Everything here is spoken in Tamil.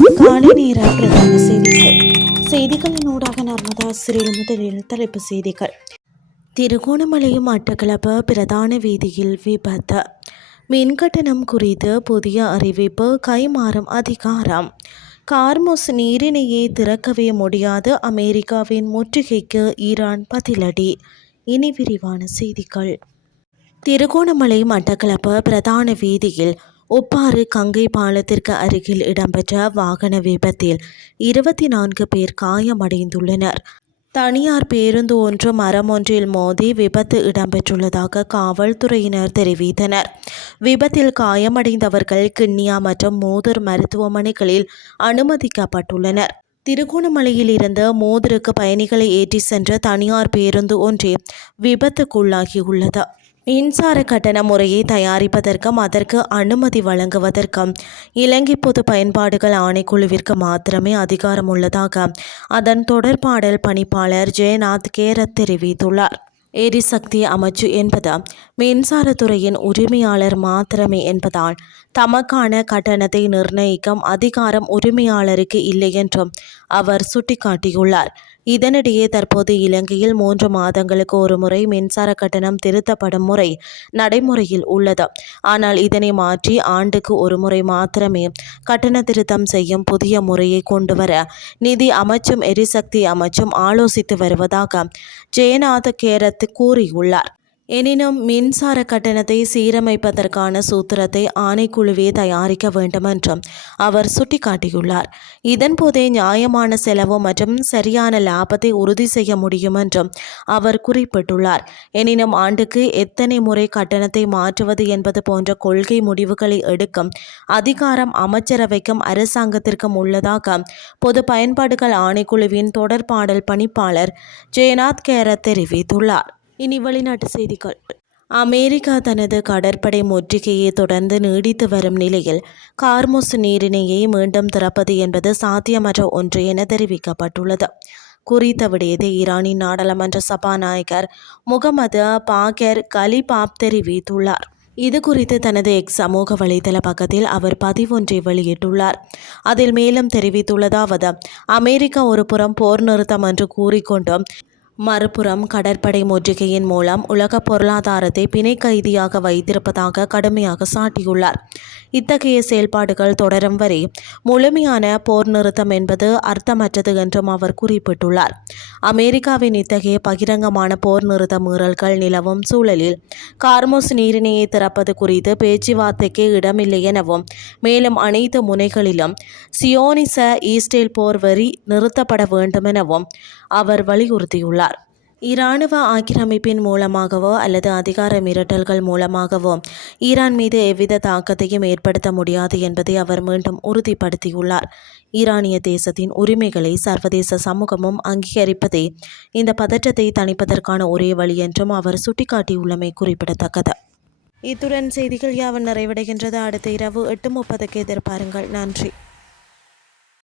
காலை நேர பிரதான செய்திகள். செய்திகளினூடாக நர்மதா சிறில் முதலில் தலைப்பு செய்திகள். திருகோணமலை மட்டக்களப்பு பிரதான வீதியில் விபத்து. மின்கட்டணம் குறித்து புதிய அறிவிப்பு கைமாறும் அதிகாரம். கார்முஸ் நீரிணையை திறக்கவே முடியாது, அமெரிக்காவின் முற்றுகைக்கு ஈரான் பதிலடி. இனி விரிவான செய்திகள். திருகோணமலை மட்டக்களப்பு பிரதான வீதியில் ஒப்பாறு கங்கை பாலத்திற்கு அருகில் இடம்பெற்ற வாகன விபத்தில் 24 பேர் காயமடைந்துள்ளனர். தனியார் பேருந்து ஒன்று மரம் ஒன்றில் மோதி விபத்து இடம்பெற்றுள்ளதாக காவல்துறையினர் தெரிவித்தனர். விபத்தில் காயமடைந்தவர்கள் கிண்ணியா மற்றும் மூதூர் மருத்துவமனைகளில் அனுமதிக்கப்பட்டுள்ளனர். திருகோணமலையில் இருந்து மூதூருக்கு பயணிகளை ஏற்றி சென்ற தனியார் பேருந்து ஒன்றே விபத்துக்குள்ளாகியுள்ளது. மின்சார கட்டண முறையை தயாரிப்பதற்கும் அதற்கு அனுமதி வழங்குவதற்கும் இலங்கை பொது பயன்பாடுகள் ஆணைக்குழுவிற்கு மாத்திரமே அதிகாரம் உள்ளதாக அதன் தொடர்பாடல் பணிப்பாளர் ஜெயநாத் கேரத் தெரிவித்துள்ளார். எரிசக்தி அமைச்சு என்பது மின்சாரத்துறையின் உரிமையாளர் மாத்திரமே என்பதால் தமக்கான கட்டணத்தை நிர்ணயிக்கும் அதிகாரம் உரிமையாளருக்கு இல்லை என்றும் அவர் சுட்டிக்காட்டியுள்ளார். இதனிடையே தற்போது இலங்கையில் 3 மாதங்களுக்கு ஒரு முறை மின்சார கட்டணம் திருத்தப்படும் முறை நடைமுறையில் உள்ளது. ஆனால் இதனை மாற்றி ஆண்டுக்கு ஒரு முறை மாத்திரமே கட்டண திருத்தம் செய்யும் புதிய முறையை கொண்டுவர நிதி அமைச்சும் எரிசக்தி அமைச்சும் ஆலோசித்து வருவதாக ஜெயநாத் கேரத் கூறியுள்ளார். எனினும் மின்சார கட்டணத்தை சீரமைப்பதற்கான சூத்திரத்தை ஆணைக்குழுவே தயாரிக்க வேண்டும் என்றும் அவர் சுட்டிக்காட்டியுள்ளார். இதன்போதே நியாயமான செலவு மற்றும் சரியான லாபத்தை உறுதி செய்ய முடியும் என்றும் அவர் குறிப்பிட்டுள்ளார். எனினும் ஆண்டுக்கு எத்தனை முறை கட்டணத்தை மாற்றுவது என்பது போன்ற கொள்கை முடிவுகளை எடுக்கும் அதிகாரம் அமைச்சரவைக்கும் அரசாங்கத்திற்கும் உள்ளதாக பொது பயன்பாடுகள் ஆணைக்குழுவின் தொடர்பாடல் பணிப்பாளர் ஜெயநாத் கேரத் தெரிவித்துள்ளார். இனி வெளிநாட்டு செய்திகள். அமெரிக்கா தனது கடற்படை முற்றுகையை தொடர்ந்து நீடித்து வரும் நிலையில் கார்முஸ் நீரிணையை மீண்டும் திறப்பது என்பது சாத்தியமற்ற ஒன்று என தெரிவிக்கப்பட்டுள்ளது. குறித்த விடயத்தை ஈரானின் நாடாளுமன்ற சபாநாயகர் முகமது பாகர் கலிபாப் தெரிவித்துள்ளார். இது குறித்து தனது எக்ஸ் சமூக வலைதள பக்கத்தில் அவர் பதிவொன்றை வெளியிட்டுள்ளார். அதில் மேலும் தெரிவித்துள்ளதாவது: அமெரிக்கா ஒரு புறம் போர் நிறுத்தம் என்று கூறிக்கொண்டும் மறுபுறம் கடற்படை முற்றுகையின் மூலம் உலக பொருளாதாரத்தை பிணை கைதியாக வைத்திருப்பதாக கடுமையாக சாட்டியுள்ளார். இத்தகைய செயல்பாடுகள் தொடரும் வரை முழுமையான போர் நிறுத்தம் என்பது அர்த்தமற்றது என்றும் அவர் குறிப்பிட்டுள்ளார். அமெரிக்காவின் இத்தகைய பகிரங்கமான போர் நிறுத்த மீறல்கள் நிலவும் சூழலில் கார்முஸ் நீரிணையை திறப்பது குறித்து பேச்சுவார்த்தைக்கு இடமில்லை எனவும், மேலும் அனைத்து முனைகளிலும் சியோனிச இஸ்ரேல் போர் வரி நிறுத்தப்பட வேண்டும் எனவும் அவர் வலியுறுத்தியுள்ளார். இராணுவ ஆக்கிரமிப்பின் மூலமாகவோ அல்லது அதிகார மிரட்டல்கள் மூலமாகவோ ஈரான் மீது எவ்வித தாக்கத்தையும் ஏற்படுத்த முடியாது என்பதை அவர் மீண்டும் உறுதிப்படுத்தியுள்ளார். ஈரானிய தேசத்தின் உரிமைகளை சர்வதேச சமூகமும் அங்கீகரிப்பதே இந்த பதற்றத்தை தணிப்பதற்கான ஒரே வழி என்றும் அவர் சுட்டிக்காட்டியுள்ளமை குறிப்பிடத்தக்கது. இத்துடன் செய்திகள் யாவும் நிறைவடைகின்றது. அடுத்த இரவு 8:30 எதிர்பாருங்கள். நன்றி.